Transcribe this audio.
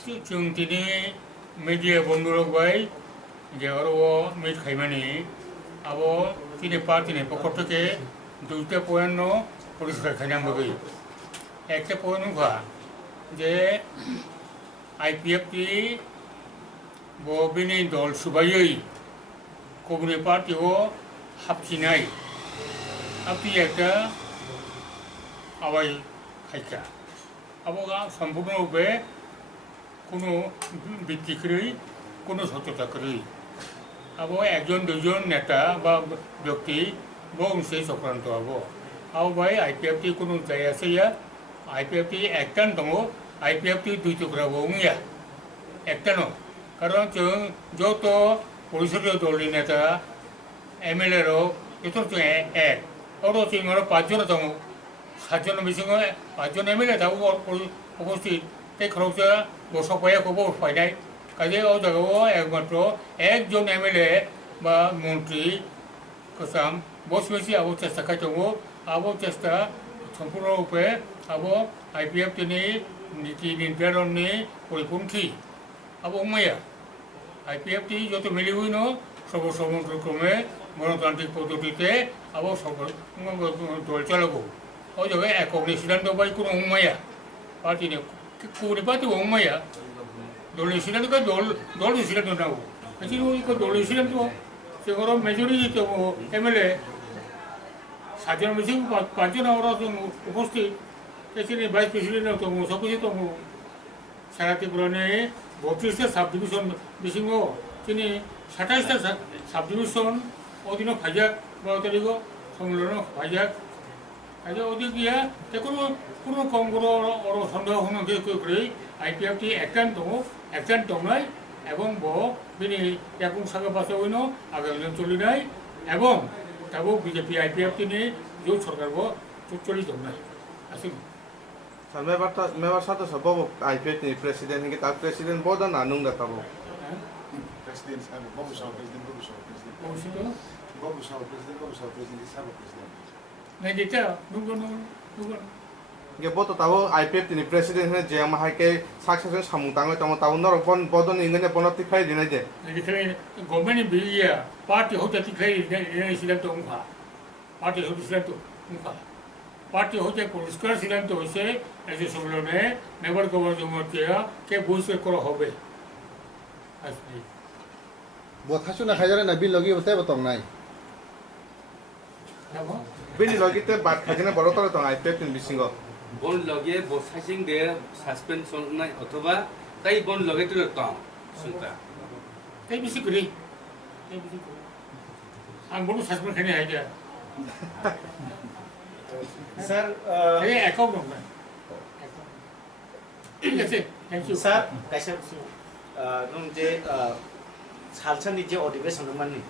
जों दिनै media bondurok bai je oro mit khaimani abo tine party ne pokor থেকে দুইটা পয়েন্ট পরিষ্কার খাইনাম বগৈ একটা পয়েন্ট উঠা যে আইপিএফটি ববিনি দল সুবাইयै কমিউনি পার্টিও হাবচিনাই আপনি একটা আবাই খাইকা আবগা সম্পূর্ণরূপে কোনো ভিত্তি করেই কোনো সত্যতা করেই আবো একজন দুইজন নেতা বা ব্যক্তি বংশে চক্রান্ত হবো আবো ভাই আইপিএফটি কোনো যায় আছে আইপিএফটি একটান দङ আইপিএফটি দুই টুকরা বংয়া একটানো কারণ जों যত পরিষদীয় দলनि নেতা এমএলএ रो এত এক অরো जों আরো পাঁচজন দङ সাতজন বিসিङ পাঁচজন এমএলএ দাও উপস্থিত এই খরচা বসপায়াखौबो फायनाय কাজে ও জায়গাও একমাত্র একজন এমএলএ বা মন্ত্রী কসাম বসবেছি আবো চেষ্টা খাইতङ আবো চেষ্টা সম্পূর্ণরূপে আবো আইপিএফটিनि নীতি নির্ধারণनि পরিপন্থী আবো মায়া আইপিএফটি যত মিলিবই ন সর্বসম্মতক্রমে গণতান্ত্রিক পদ্ধতিতে আবো দল চালাবো ও জায়গায় এককনি সিদ্ধান্ত বাই কোনো মায়া পার্টিনি কমিউনি পার্টি মায়া দলের সিদ্ধান্ত দলের সিদ্ধান্ত নাও দলের সিদ্ধান্ত সেগুলো মেজরিটি তো এমএলএ সাতজন বেশি পাঁচজন ওরা উপস্থিত এখানে ভাইস প্রেসিডেন্ট তো সব কিছু তো সারা ত্রিপুরানে 32টা সাব ডিভিশন বিসিङ তিনি 27টা সাব ডিভিশন অধীন ফাইজাক 12 তারিখ সম্মেলন ফাইজাক আজ ওদিক গিয়া কোনো কম করে সন্দেহ করে আইপিএফটি একটান দंनाय এবং বিনি একং সাগা বাসাবইন আগামী চলিনাय এবং তাবো বিজেপি আইপিএফটিनि जो सरकारबो चलि दंनाय आसिम मेवार साथ सबो आईपीएफटी प्रेसिडेंट हिंगे ता प्रेसिडेंट बोदा नानुंग दा ताबो प्रेसिडेंट साब बाबू साब प्रेसिडेंट साब प्रेसिडेंट नहीं देता नुगो गे बोतो ताबो आईपीएफटी प्रेसिडेंट ने जेम हाके सक्सेसन सामुं तांग तमो ताबो नर बोदन इंगने बनति फाइ दिनाय दे निखले गवर्नमेंट बिया पार्टी होते तिखाइ ने सिद्धांत उखा पार्टी होते सिद्धांत उखा पार्टी होते पुरस्कार सिद्धांत হইছে এই সম্মেলনে মেবার গভর্নর জমাতিয়া কে বহিষ্কার করা হবে আসলে বথাসু না খাইজারে না বিল লগি হতে বতং নাই বিল লগিতে বাদ খাজনা বড় করে তং আইপিএফটি বিসিङ বন লগে বসাইছিং দে সাসপেনশন নাই অথবা তাই বন লগে তো তং সুতা এই বেশি করি আং বড় সাসপেন্ড খানি আইডিয়া স্যার এই একক নয় ঠিক আছে থ্যাংক ইউ স্যার কাইসা নং যে সালসানি যে অধিবেশন মাননি